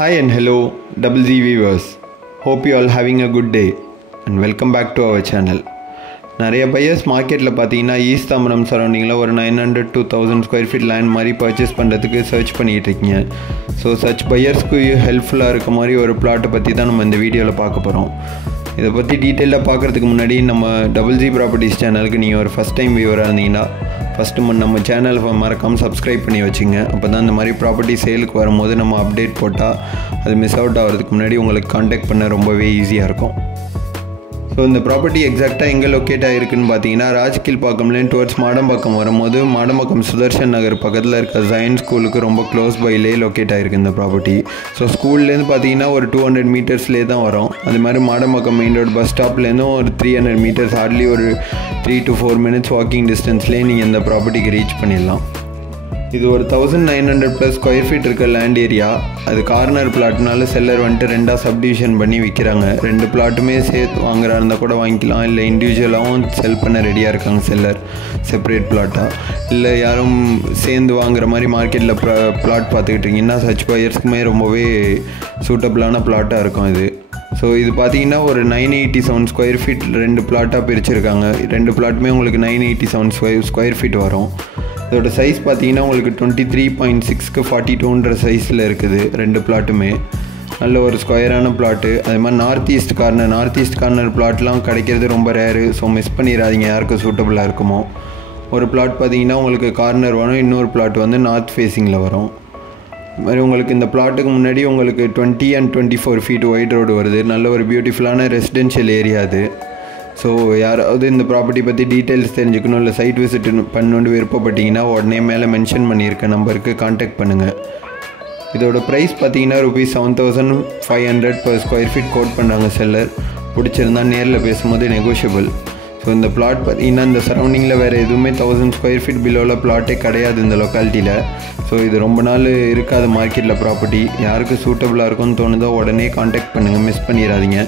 Hi and hello Double Z viewers. Hope you all having a good day and welcome back to our channel. நிறைய buyers மார்க்கெட்டில் பார்த்தீங்கன்னா east Tambaram சரௌண்டிங்கில் ஒரு 900 to 1000 square feet land மாதிரி purchase பண்ணுறதுக்கு search பண்ணிகிட்டு இருக்கீங்க. ஸோ சர்ச் பையர்ஸ்க்கு ஹெல்ப்ஃபுல்லாக இருக்க மாதிரி ஒரு பிளாட்டை பற்றி தான் நம்ம இந்த வீடியோவில் பார்க்க போகிறோம். இதை பற்றி டீட்டெயிலாக பார்க்குறதுக்கு முன்னாடி நம்ம டபுள் ஜி ப்ராப்பர்ட்டிஸ் சேனலுக்கு நீங்கள் ஒரு ஃபஸ்ட் டைம் வியூவராக இருந்தீங்கன்னா ஃபஸ்ட்டு நம்ம சேனலை மறக்காமல் சப்ஸ்கிரைப் பண்ணி வச்சுங்க. அப்போ தான் இந்த மாதிரி ப்ராப்பர்ட்டி சேலுக்கு வரும்போது நம்ம அப்டேட் போட்டால் அது மிஸ் அவுட் ஆகிறதுக்கு முன்னாடி உங்களுக்கு காண்டாக்ட் பண்ண ரொம்பவே ஈஸியாக இருக்கும். ஸோ இந்த ப்ராப்பர்ட்டி எக்ஸாக்டாக எங்கே லொக்கேட் ஆகிருக்குன்னு பார்த்தீங்கன்னா ராஜ்கில்பாக்கம்லேருந்து டுவர்ட்ஸ் மாடம்பாக்கம் வரும்போது மாடம்பாக்கம் சுதர்ஷன் நகர் பக்கத்தில் இருக்க ஜயன் ஸ்கூலுக்கு ரொம்ப க்ளோஸ் பைலே லொக்கேட் ஆகிருக்கு இந்த ப்ராப்பர்ட்டி. ஸோ ஸ்கூல்லேருந்து பார்த்தீங்கன்னா ஒரு 200 மீட்டர்ஸ்லேயே தான் வரும். அது மாதிரி மாடம்பாக்கம் மெயின் ரோடு பஸ் ஸ்டாப்லேருந்தும் ஒரு 300 மீட்டர்ஸ் ஹார்ட்லி ஒரு 3 to 4 minutes வாக்கிங் டிஸ்டன்ஸ்லேயே நீங்கள் இந்த ப்ராப்பர்ட்டிக்கு ரீச் பண்ணிடலாம். இது ஒரு 1900+ ஸ்கொயர் ஃபீட் இருக்க லேண்ட் ஏரியா. அது கார்னர் பிளாட்னால செல்லர் வந்துட்டு ரெண்டாக சப்டிவிஷன் பண்ணி விற்கிறாங்க. 2 பிளாட்டுமே சேர்த்து வாங்குறா இருந்தால் கூட வாங்கிக்கலாம், இல்லை இண்டிவிஜுவலாகவும் செல் பண்ண ரெடியாக இருக்காங்க செல்லர் செப்பரேட் பிளாட்டாக. இல்லை யாரும் சேர்ந்து வாங்குற மாதிரி மார்க்கெட்டில் பிளாட் பார்த்துக்கிட்டு இருக்கீங்கன்னா சர்ச் பையர்ஸ்க்குமே ரொம்பவே சூட்டபிளான பிளாட்டாக இருக்கும் இது. ஸோ இது பார்த்தீங்கன்னா ஒரு 987 ஸ்கொயர் ஃபீட் 2 பிளாட்டாக பிரிச்சுருக்காங்க. 2 பிளாட்டுமே உங்களுக்கு 987 ஸ்கொயர் ஃபீட் வரும். இதோட சைஸ் பார்த்தீங்கன்னா உங்களுக்கு 23.6 42 சைஸில் இருக்குது 2 பிளாட்டுமே. நல்ல ஒரு ஸ்கொயரான பிளாட்டு. அதே மாதிரி நார்த் ஈஸ்ட் கார்னர் பிளாட்லாம் கிடைக்கிறது ரொம்ப ரேரு. ஸோ மிஸ் பண்ணிடாதீங்க யாருக்கு சூட்டபுளாக இருக்குமோ. ஒரு பிளாட் பார்த்தீங்கன்னா உங்களுக்கு கார்னர் வரும், இன்னொரு பிளாட் வந்து நார்த் ஃபேஸிங்கில் வரும். இது மாதிரி உங்களுக்கு இந்த பிளாட்டுக்கு முன்னாடி உங்களுக்கு 20 and 24 feet ஒயிட் ரோடு வருது. நல்ல ஒரு பியூட்டிஃபுல்லான ரெசிடென்ஷியல் ஏரியா அது. ஸோ யாராவது இந்த ப்ராப்பர்ட்டி பற்றி டீட்டெயில்ஸ் தெரிஞ்சுக்கணும், இல்லை சைட் விசிட் பண்ணணுன்னு விருப்பப்பட்டீங்கன்னா உடனே மேலே மென்ஷன் பண்ணியிருக்க நம்பருக்கு காண்டாக்ட் பண்ணுங்கள். இதோட ப்ரைஸ் பார்த்தீங்கன்னா ₹7,500 per ஸ்கொயர் ஃபீட் கோட் பண்ணுறாங்க செல்லர். பிடிச்சிருந்தா நேரில் பேசும்போது நெகோஷியபிள். ஸோ இந்த பிளாட் பார்த்தீங்கன்னா இந்த சரௌண்டிங்கில் வேறு எதுவுமே 1000 ஸ்கொயர் ஃபீட் பிலோவில் பிளாட்டே கிடையாது இந்த லொக்காலிட்டியில். ஸோ இது ரொம்ப நாள் இருக்காது மார்க்கெட்டில் ப்ராப்பர்ட்டி. யாருக்கு சூட்டபுளாக இருக்கும்னு தோணுதோ உடனே காண்டாக்ட் பண்ணுங்கள், மிஸ் பண்ணிடாதீங்க.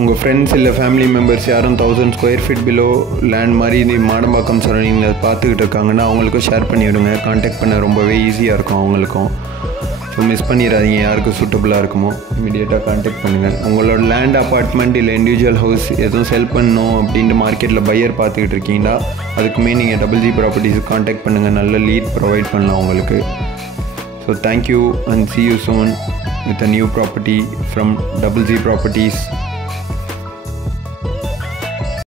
உங்கள் ஃப்ரெண்ட்ஸ் இல்லை ஃபேமிலி மெம்பர்ஸ் யாரும் 1000 ஸ்கொயர் ஃபீட் பிலோ லேண்ட் மாதிரி இந்த மாடம்பாக்கம் சரௌண்டிங்கில் பார்த்துக்கிட்டு இருக்காங்கன்னா அவங்களுக்கும் ஷேர் பண்ணி விடுங்க. காண்டாக்ட் பண்ண ரொம்பவே ஈஸியாக இருக்கும் அவங்களுக்கும். ஸோ மிஸ் பண்ணிடாதீங்க, யாருக்கு சூட்டபுளாக இருக்குமோ இமீடியட்டாக காண்டாக்ட் பண்ணுங்கள். உங்களோட லேண்ட் அப்பார்ட்மெண்ட் இல்லை இண்டிவிஜுவல் ஹவுஸ் எதுவும் செல் பண்ணணும் அப்படின்ட்டு மார்க்கெட்டில் பையர் பார்த்துக்கிட்டு இருக்கீங்கன்னா அதுக்குமே நீங்கள் டபுள் ஜி ப்ராப்பர்ட்டிஸுக்கு காண்டாக்ட் பண்ணுங்கள். நல்ல லீட் ப்ரொவைட் பண்ணலாம் உங்களுக்கு. So thank you and see you soon with a new property from Double Z Properties.